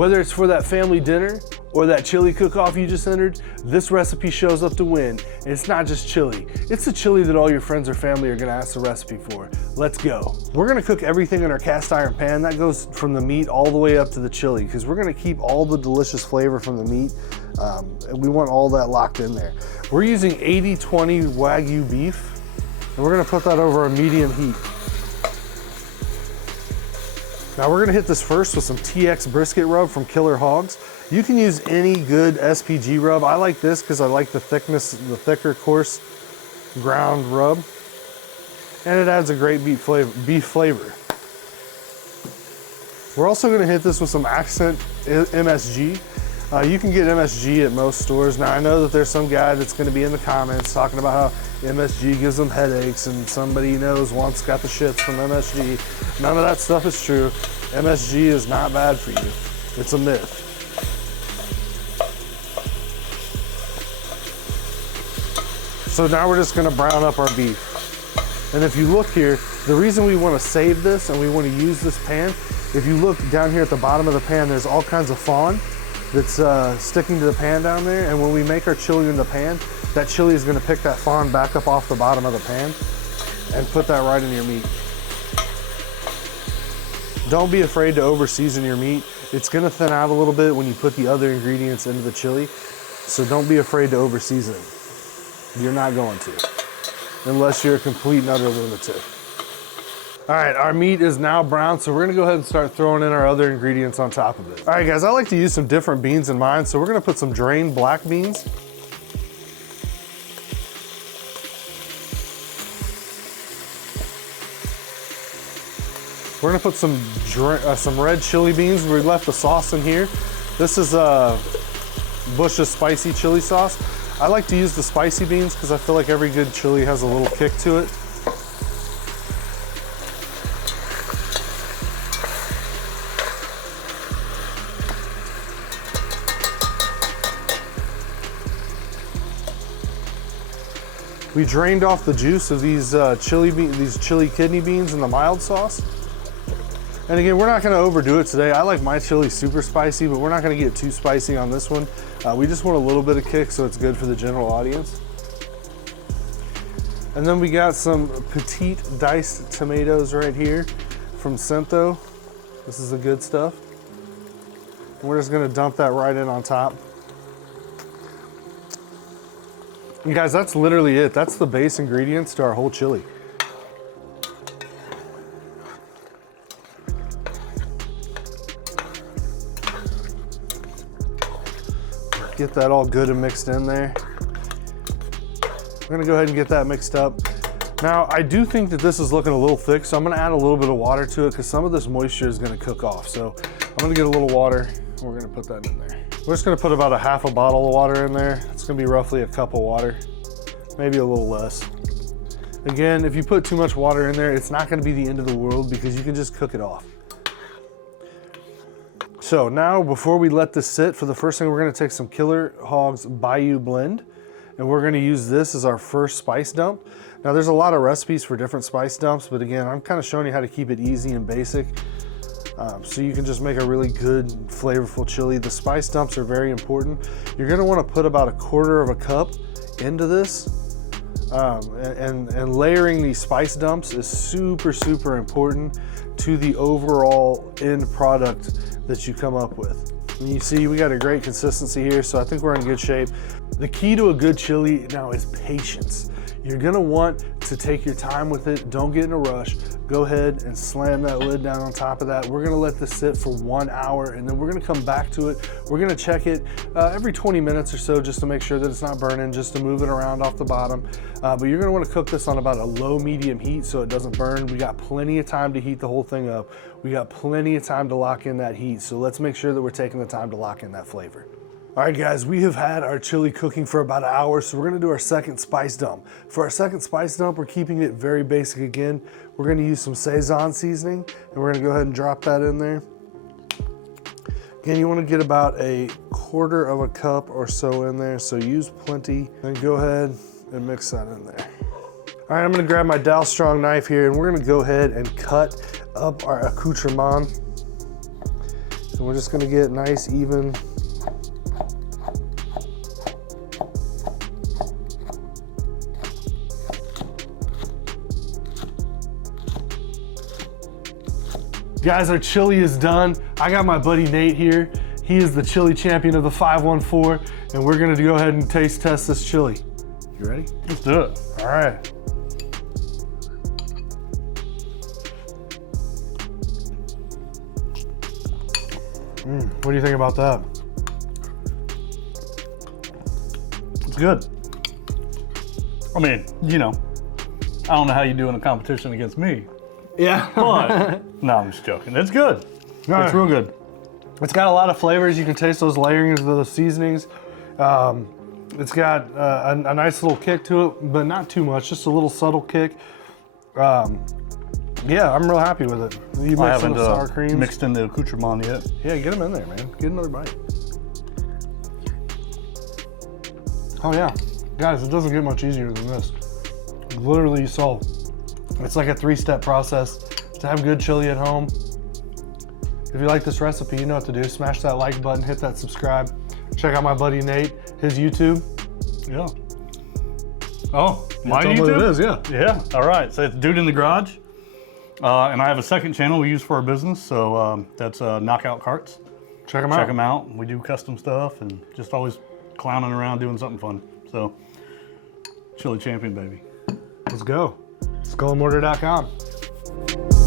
Whether it's for that family dinner or that chili cook-off you just entered, this recipe shows up to win. And it's not just chili, it's the chili that all your friends or family are gonna ask the recipe for. Let's go. We're gonna cook everything in our cast iron pan. That goes from the meat all the way up to the chili, because we're gonna keep all the delicious flavor from the meat. And we want all that locked in there. We're using 80/20 Wagyu beef, and we're gonna put that over a medium heat. Now we're gonna hit this first with some TX brisket rub from Killer Hogs. You can use any good SPG rub. I like this because I like the thickness, the thicker, coarse ground rub. And it adds a great beef flavor. We're also gonna hit this with some Accent MSG. You can get MSG at most stores. Now I know that there's some guy that's gonna be in the comments talking about how MSG gives them headaches and somebody he knows once got the shits from MSG. None of that stuff is true. MSG is not bad for you. It's a myth. So now we're just gonna brown up our beef. And if you look here, the reason we wanna save this and we wanna use this pan, if you look down here at the bottom of the pan, there's all kinds of fond that's sticking to the pan down there. And when we make our chili in the pan, that chili is gonna pick that fond back up off the bottom of the pan and put that right in your meat. Don't be afraid to over season your meat. It's gonna thin out a little bit when you put the other ingredients into the chili. So don't be afraid to over season it. You're not going to, unless you're a complete and utter lunatic. All right, our meat is now brown, so we're gonna go ahead and start throwing in our other ingredients on top of it. All right, guys, I like to use some different beans in mine, so we're gonna put some drained black beans. We're gonna put some red chili beans. We left the sauce in here. This is Bush's spicy chili sauce. I like to use the spicy beans because I feel like every good chili has a little kick to it. We drained off the juice of these chili kidney beans in the mild sauce. And again, we're not gonna overdo it today. I like my chili super spicy, but we're not gonna get too spicy on this one. We just want a little bit of kick so it's good for the general audience. And then we got some petite diced tomatoes right here from Cento. This is the good stuff. And we're just gonna dump that right in on top. And guys, that's literally it. That's the base ingredients to our whole chili. Get that all good and mixed in there. We're gonna go ahead and get that mixed up. Now, I do think that this is looking a little thick, so I'm gonna add a little bit of water to it because some of this moisture is gonna cook off. So I'm gonna get a little water and we're gonna put that in there. We're just gonna put about a half a bottle of water in there. It's gonna be roughly a cup of water, maybe a little less. Again, if you put too much water in there, it's not gonna be the end of the world because you can just cook it off. So now, before we let this sit, for the first thing, we're gonna take some Killer Hogs Bayou blend, and we're gonna use this as our first spice dump. Now, there's a lot of recipes for different spice dumps, but again, I'm kind of showing you how to keep it easy and basic, so you can just make a really good, flavorful chili. The spice dumps are very important. You're gonna wanna put about a quarter of a cup into this, and layering these spice dumps is super, super important to the overall end product that you come up with. And you see we got a great consistency here, so I think we're in good shape. The key to a good chili now is patience. You're gonna want to take your time with it. Don't get in a rush. Go ahead and slam that lid down on top of that. We're gonna let this sit for 1 hour and then we're gonna come back to it. We're gonna check it every 20 minutes or so just to make sure that it's not burning, just to move it around off the bottom. But you're gonna wanna cook this on about a low medium heat so it doesn't burn. We got plenty of time to heat the whole thing up. We got plenty of time to lock in that heat. So let's make sure that we're taking the time to lock in that flavor. All right, guys, we have had our chili cooking for about an hour, so we're gonna do our second spice dump. For our second spice dump, we're keeping it very basic again. We're gonna use some Szechuan seasoning, and we're gonna go ahead and drop that in there. Again, you wanna get about a quarter of a cup or so in there, so use plenty, and go ahead and mix that in there. All right, I'm gonna grab my Dow Strong knife here, and we're gonna go ahead and cut up our accoutrement. And we're just gonna get nice, even. Guys, our chili is done. I got my buddy Nate here. He is the chili champion of the 514, and we're gonna go ahead and taste test this chili. You ready? Let's do it. All right. What do you think about that? It's good. I mean, you know, I don't know how you do in a competition against me. Yeah. But, no, I'm just joking. It's good. No, It's real good. It's got a lot of flavors. You can taste those layerings of those seasonings. It's got a nice little kick to it, but not too much, just a little subtle kick. Yeah, I'm real happy with it. You I mix in haven't the sour creams. mixed in the accoutrement yet. Yeah, get them in there, man. Get another bite. Oh yeah. Guys, it doesn't get much easier than this. Literally, you saw. It's like a 3-step process to have good chili at home. If you like this recipe, you know what to do. Smash that like button, hit that subscribe. Check out my buddy Nate, his YouTube. Yeah. Oh, my Tell 'em YouTube? what it is, yeah. Yeah, all right. So it's Dude in the Garage. And I have a second channel we use for our business. So that's Knockout Carts. Check them out. Check them out. We do custom stuff and just always clowning around doing something fun. So, chili champion, baby. Let's go. Skullandmortar.com.